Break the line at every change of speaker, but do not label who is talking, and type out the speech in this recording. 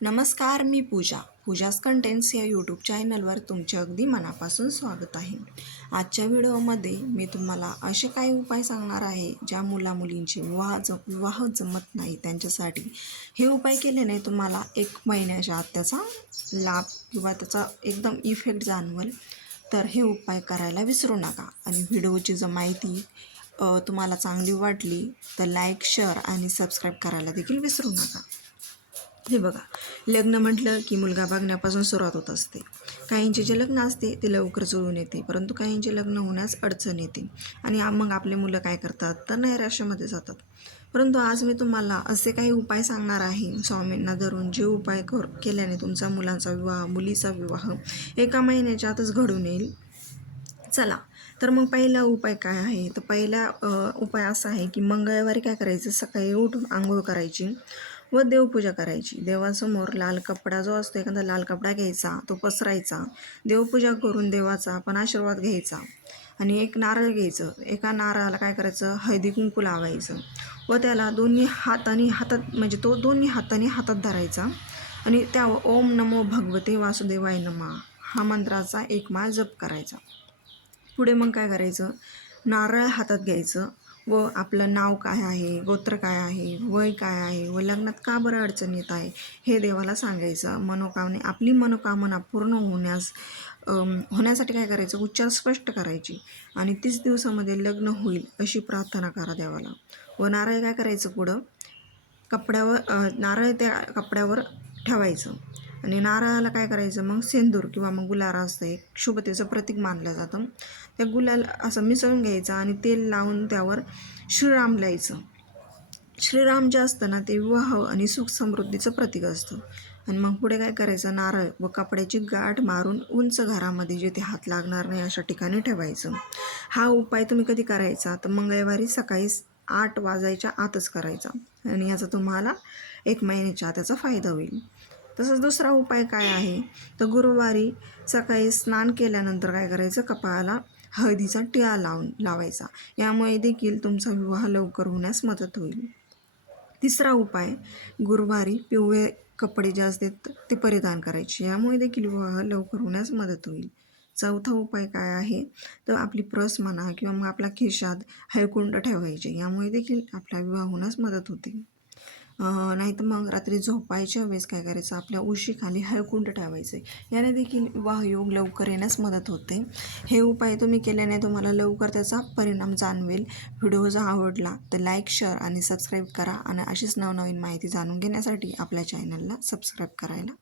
नमस्कार मी पूजा. पूजास कंटेंट्स या यूट्यूब चॅनलवर तुमचे अगदी मनापासून स्वागत आहे. आजच्या व्हिडिओमध्ये मी तुम्हाला असे काही उपाय सांगणार आहे ज्या मुलामुलींचे विवाह ज विवाह जमत नाही त्यांच्यासाठी हे उपाय केल्याने तुम्हाला एक महिन्याच्या आत त्याचा लाभ किंवा त्याचा एकदम इफेक्ट जाणवेल. तर हे उपाय करायला विसरू नका. आणि व्हिडिओची जर माहिती तुम्हाला चांगली वाटली तर लाईक शेअर आणि सबस्क्राईब करायला देखील विसरू नका. हे बघा लग्न म्हटलं की मुलगा बघण्यापासून सुरुवात होत असते. काहींचे जे लग्न असते ते लवकर जुळून येते परंतु काहींचे लग्न होण्यास अडचण येते. आणि मग आपले मुलं काय करतात? तर नैराश्यामध्ये जातात. परंतु आज मी तुम्हाला असे काही उपाय सांगणार आहे. स्वामींना धरून जे उपाय कर केल्याने तुमचा मुलांचा विवाह मुलीचा विवाह एका महिन्याच्या आतच घडून येईल. चला तर मग पहिला उपाय काय आहे? तर पहिला उपाय असा आहे की मंगळवारी काय करायचं? सकाळी उठून आंघोळ करायची. व देवपूजा करायची. देवासमोर लाल कपडा जो असतो एखादा लाल कपडा घ्यायचा तो पसरायचा. देवपूजा करून देवाचा आपण आशीर्वाद घ्यायचा. आणि एक नारळ घ्यायचं. एका नारळाला काय करायचं? हळदी कुंकू लावायचं. व त्याला दोन्ही हाताने हातात म्हणजे तो दोन्ही हाताने हातात धरायचा. आणि त्या ओम नमो भगवते वासुदेवाय नमा हा मंत्राचा एक माळ जप करायचा. पुढे मग काय करायचं? नारळ हातात घ्यायचं. व आपलं नाव काय आहे गोत्र काय आहे वय काय आहे व लग्नात का बरं अडचण येत आहे हे देवाला सांगायचं. मनोकामने आपली मनोकामना पूर्ण होण्यास होण्यासाठी काय करायचं? उच्चार स्पष्ट करायची आणि तीस दिवसामध्ये लग्न होईल अशी प्रार्थना करा देवाला. व नारळ काय करायचं पुढं? कपड्यावर नारळ त्या कपड्यावर ठेवायचं. आणि नारळाला काय करायचं? मग सेंदूर किंवा मग गुलारा असतं एक शुभतेचं प्रतीक मानलं जातं. त्या गुलाल असं मिसळून घ्यायचं आणि तेल लावून त्यावर श्रीराम लिहायचं श्रीराम जे असतं ना ते विवाह आणि सुख समृद्धीचं प्रतीक असतं. आणि मग पुढे काय करायचं? नारळ व कपड्याची गाठ मारून उंच घरामध्ये जिथे हात लागणार नाही अशा ठिकाणी ठेवायचं. हा उपाय तुम्ही कधी करायचा? तर मंगळवारी सकाळी आठ वाजायच्या आतच करायचा. आणि याचा तुम्हाला एक महिन्याच्या त्याचा फायदा होईल. तसंच दुसरा उपाय काय आहे? तर गुरुवारी सकाळी स्नान केल्यानंतर काय करायचं? कपाळाला हळदीचा टिळा लावून लावायचा. यामुळे देखील तुमचा विवाह लवकर होण्यास मदत होईल. तिसरा उपाय गुरुवारी पिवळे कपडे जे असतात ते परिधान करायचे. यामुळे देखील विवाह लवकर होण्यास मदत होईल. चौथा उपाय काय आहे? तर आपली प्रस म्हणा किंवा मग आपल्या खिशात हळकुंड ठेवायचे. यामुळे देखील आपला विवाह होण्यास मदत होते. नाहीतर मग रात्री झोपायच्या वेळेस काय करायचं? आपल्या उशीखाली हळकुंड ठेवायचे. याने देखील विवाह योग लवकर येण्यास मदत होते. हे उपाय तुम्ही केल्याने तुम्हाला लवकर त्याचा परिणाम जाणवेल. व्हिडिओ जर आवडला तर लाईक शेअर आणि सबस्क्राईब करा. आणि अशीच नवनवीन माहिती जाणून घेण्यासाठी आपल्या चॅनलला सबस्क्राईब करायला